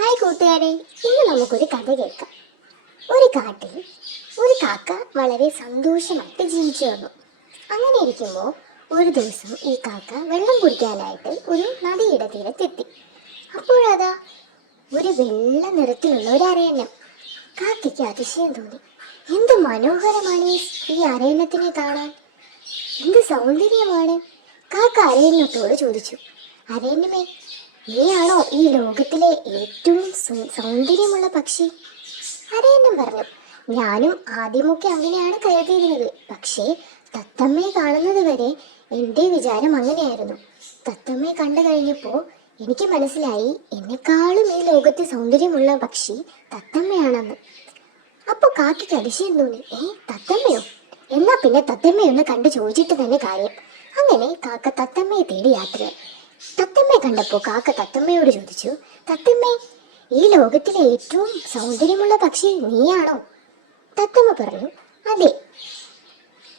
Hi കൂട്ടുകാരെ, ഇന്ന് നമുക്കൊരു കഥ കേൾക്കാം. ഒരു കാട്ടിൽ ഒരു കാക്ക വളരെ സന്തോഷമായിട്ട് ജീവിച്ചു വന്നു. അങ്ങനെ ഇരിക്കുമ്പോൾ ഒരു ദിവസം ഈ കാക്ക വെള്ളം കുടിക്കാനായിട്ട് ഒരു നദിയുടെ തീരത്തെത്തി. അപ്പോഴതാ ഒരു വെള്ള നിറത്തിലുള്ള ഒരു അരയന്നം. കാക്കയ്ക്ക് അതിശയം തോന്നി. എന്ത് മനോഹരമാണ് ഈ അരയന്നത്തിനെ കാണാൻ, എന്ത് സൗന്ദര്യമാണ്. കാക്ക അരയന്നത്തോട് ചോദിച്ചു, അരയന്നമേ, നീയാണോ ഈ ലോകത്തിലെ ഏറ്റവും സൗന്ദര്യമുള്ള പക്ഷി? അരയന്നം പറഞ്ഞു, ഞാനും ആദ്യമൊക്കെ അങ്ങനെയാണ് കരുതിയിരുന്നത്. പക്ഷേ തത്തമ്മയെ കാണുന്നത് വരെ എൻ്റെ വിചാരം അങ്ങനെയായിരുന്നു. തത്തമ്മയെ കണ്ടു കഴിഞ്ഞപ്പോൾ എനിക്ക് മനസ്സിലായി, എന്നെക്കാളും ഈ ലോകത്തെ സൗന്ദര്യമുള്ള പക്ഷി തത്തമ്മയാണെന്ന്. അപ്പോൾ കാക്കയ്ക്ക് അതിശയം തോന്നി. തത്തമ്മയോ? എന്നാ പിന്നെ തത്തമ്മയൊന്ന് കണ്ടു ചോദിച്ചിട്ട് തന്നെ കാര്യം. അങ്ങനെ കാക്ക തത്തമ്മയെ തേടി യാത്രയായി. തത്തമ്മയെ കണ്ടപ്പോൾ കാക്ക തത്തമ്മയോട് ചോദിച്ചു, തത്തമ്മേ, ഈ ലോകത്തിലെ ഏറ്റവും സൗന്ദര്യമുള്ള പക്ഷി നീയാണോ? തത്തമ്മ പറഞ്ഞു, അതെ.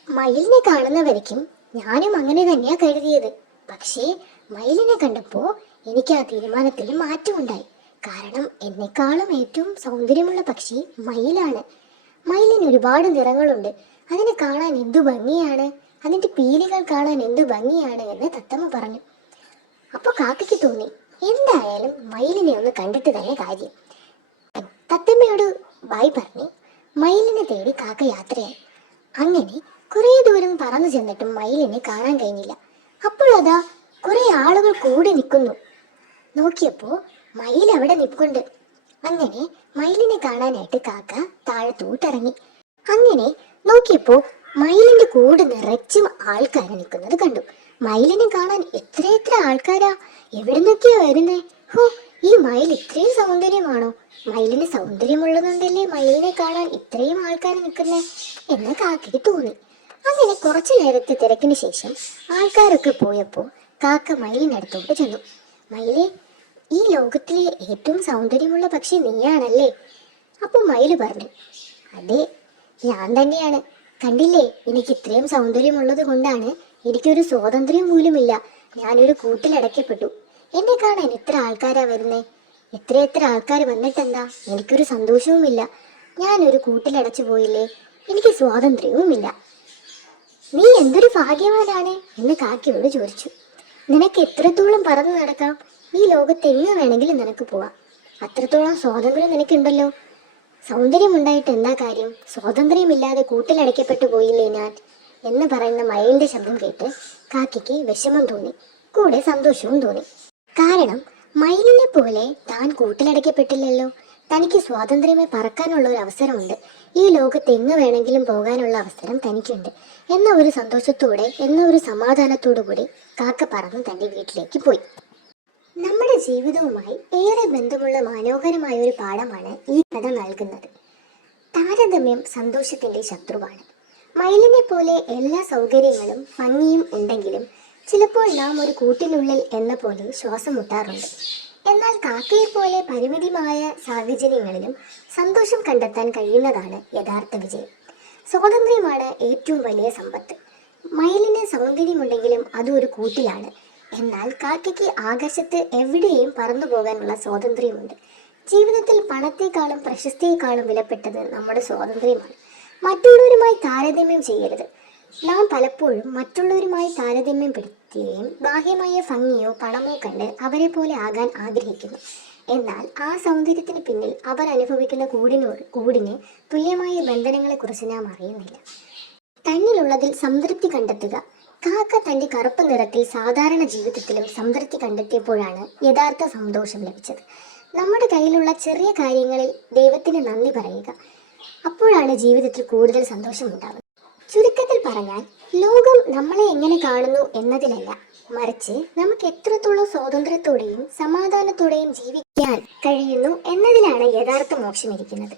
മയിലിനെ കാണുന്നവരയ്ക്കും ഞാനും അങ്ങനെ തന്നെയാ കരുതിയത്. പക്ഷേ മയിലിനെ കണ്ടപ്പോൾ എനിക്ക് ആ തീരുമാനത്തിൽ മാറ്റമുണ്ടായി. കാരണം എന്നെക്കാളും ഏറ്റവും സൗന്ദര്യമുള്ള പക്ഷി മയിലാണ്. മയിലിന് ഒരുപാട് നിറങ്ങളുണ്ട്. അതിനെ കാണാൻ എന്തു ഭംഗിയാണ്, അതിൻ്റെ പീലികൾ കാണാൻ എന്തു ഭംഗിയാണ് എന്ന് തത്തമ്മ പറഞ്ഞു. അപ്പോൾ കാക്കയ്ക്ക് തോന്നി, എന്തായാലും മയിലിനെ ഒന്ന് കണ്ടിട്ട് തന്നെ കാര്യം. തത്തമ്മയോട് ബായ് പറഞ്ഞ് മയിലിനെ തേടി കാക്ക യാത്രയായി. അങ്ങനെ കുറേ ദൂരം പറന്നു ചെന്നിട്ടും മയിലിനെ കാണാൻ കഴിഞ്ഞില്ല. അപ്പോഴതാ കുറെ ആളുകൾ കൂടി നിൽക്കുന്നു. നോക്കിയപ്പോൾ മയിൽ അവിടെ നിൽക്കുന്നുണ്ട്. അങ്ങനെ മയിലിനെ കാണാനായിട്ട് കാക്ക താഴത്തോട്ടിറങ്ങി. അങ്ങനെ നോക്കിയപ്പോൾ മയിലിന്റെ കൂട് നിറച്ചും ആൾക്കാർ നിൽക്കുന്നത് കണ്ടു. മയിലിനെ കാണാൻ എത്ര ആൾക്കാരാ, എവിടെ നിന്നൊക്കെയാ വരുന്നേ? ഹോ, ഈ മയിൽ ഇത്രയും സൗന്ദര്യമാണോ? മയിലിന് സൗന്ദര്യമുള്ളതുകൊണ്ടല്ലേ മയിലിനെ കാണാൻ ഇത്രയും ആൾക്കാർ നിൽക്കുന്നേ എന്ന് കാക്കയ്ക്ക് തോന്നി. അങ്ങനെ കുറച്ചു നേരത്തെ തിരക്കിന് ശേഷം ആൾക്കാരൊക്കെ പോയപ്പോൾ കാക്ക മയിലിനടുത്തോട്ട് ചെന്നു. മയിലേ, ഈ ലോകത്തിലെ ഏറ്റവും സൗന്ദര്യമുള്ള പക്ഷി നീയാണല്ലേ? അപ്പോൾ മയിൽ പറഞ്ഞു, അതെ, ഞാൻ തന്നെയാണ്. കണ്ടില്ലേ, എനിക്ക് ഇത്രയും സൗന്ദര്യമുള്ളത് കൊണ്ടാണ് എനിക്കൊരു സ്വാതന്ത്ര്യം പോലുമില്ല. ഞാനൊരു കൂട്ടിലടയ്ക്കപ്പെട്ടു. എന്നെ കാണാൻ എത്ര ആൾക്കാരാ വരുന്നേ? എത്ര ആൾക്കാർ വന്നിട്ടെന്താ, എനിക്കൊരു സന്തോഷവുമില്ല. ഞാനൊരു കൂട്ടിലടച്ചു പോയില്ലേ, എനിക്ക് സ്വാതന്ത്ര്യവുമില്ല. നീ എന്തൊരു ഭാഗ്യവാനാണ് എന്ന് കാക്കയോട് ചോദിച്ചു. നിനക്ക് എത്രത്തോളം പറന്നു നടക്കാം, ഈ ലോകത്ത് എങ്ങ് വേണമെങ്കിലും നിനക്ക് പോവാം. അത്രത്തോളം സ്വാതന്ത്ര്യം നിനക്കുണ്ടല്ലോ. സൗന്ദര്യമുണ്ടായിട്ട് എന്താ കാര്യം, സ്വാതന്ത്ര്യമില്ലാതെ കൂട്ടിലടയ്ക്കപ്പെട്ടു പോയില്ലേ ഞാൻ എന്ന് പറയുന്ന മയിലിന്റെ ശബ്ദം കേട്ട് കാക്കയ്ക്ക് വിഷമം തോന്നി, കൂടെ സന്തോഷവും തോന്നി. കാരണം മയിലിനെ പോലെ താൻ കൂട്ടിലടയ്ക്കപ്പെട്ടില്ലല്ലോ. തനിക്ക് സ്വാതന്ത്ര്യമേ പറക്കാനുള്ള ഒരു അവസരമുണ്ട്. ഈ ലോകത്ത് എങ്ങ് വേണമെങ്കിലും പോകാനുള്ള അവസരം തനിക്കുണ്ട് എന്ന ഒരു സന്തോഷത്തോടെ, എന്ന ഒരു സമാധാനത്തോടു കൂടി കാക്ക പറന്ന് തൻ്റെ വീട്ടിലേക്ക് പോയി. നമ്മുടെ ജീവിതവുമായി ഏറെ ബന്ധമുള്ള മനോഹരമായ ഒരു പാഠമാണ് ഈ കഥ നൽകുന്നത്. താരതമ്യം സന്തോഷത്തിന്റെ ശത്രുവാണ്. മയിലിനെ പോലെ എല്ലാ സൗകര്യങ്ങളും ഭംഗിയും ഉണ്ടെങ്കിലും ചിലപ്പോൾ നാം ഒരു കൂട്ടിനുള്ളിൽ എന്ന പോലെ ശ്വാസം മുട്ടാറുണ്ട്. എന്നാൽ കാക്കയെ പോലെ പരിമിതമായ സാഹചര്യങ്ങളിലും സന്തോഷം കണ്ടെത്താൻ കഴിയുന്നതാണ് യഥാർത്ഥ വിജയം. സ്വാതന്ത്ര്യമാണ് ഏറ്റവും വലിയ സമ്പത്ത്. മയിലിന് സൗന്ദര്യമുണ്ടെങ്കിലും അതും ഒരു കൂട്ടിലാണ്. എന്നാൽ കാക്കയ്ക്ക് ആകാശത്ത് എവിടെയും പറന്നു പോകാനുള്ള സ്വാതന്ത്ര്യമുണ്ട്. ജീവിതത്തിൽ പണത്തെക്കാളും പ്രശസ്തിയെക്കാളും വിലപ്പെട്ടത് നമ്മുടെ സ്വാതന്ത്ര്യമാണ്. മറ്റുള്ളവരുമായി താരതമ്യം ചെയ്യരുത്. നാം പലപ്പോഴും മറ്റുള്ളവരുമായി താരതമ്യം പെടുത്തുകയും ബാഹ്യമായ ഭംഗിയോ പണമോ കണ്ട് അവരെ പോലെ ആകാൻ ആഗ്രഹിക്കുന്നു. എന്നാൽ ആ സൗന്ദര്യത്തിന് പിന്നിൽ അവർ അനുഭവിക്കുന്ന കൂടിന് തുല്യമായ ബന്ധനങ്ങളെക്കുറിച്ച് നാം അറിയുന്നില്ല. തന്നിലുള്ളതിൽ സംതൃപ്തി കണ്ടെത്തുക. കാക്ക തൻ്റെ കറുപ്പ് നിറത്തിൽ സാധാരണ ജീവിതത്തിലും സംതൃപ്തി കണ്ടെത്തിയപ്പോഴാണ് യഥാർത്ഥ സന്തോഷം ലഭിച്ചത്. നമ്മുടെ കയ്യിലുള്ള ചെറിയ കാര്യങ്ങളിൽ ദൈവത്തിന് നന്ദി പറയുക. അപ്പോഴാണ് ജീവിതത്തിൽ കൂടുതൽ സന്തോഷം ഉണ്ടാകുന്നത്. ചുരുക്കത്തിൽ പറഞ്ഞാൽ, ലോകം നമ്മളെ എങ്ങനെ കാണുന്നു എന്നതിലല്ല, മറിച്ച് നമുക്ക് എത്രത്തോളം സ്വാതന്ത്ര്യത്തോടെയും സമാധാനത്തോടെയും ജീവിക്കാൻ കഴിയുന്നു എന്നതിലാണ് യഥാർത്ഥ മോക്ഷം ഇരിക്കുന്നത്.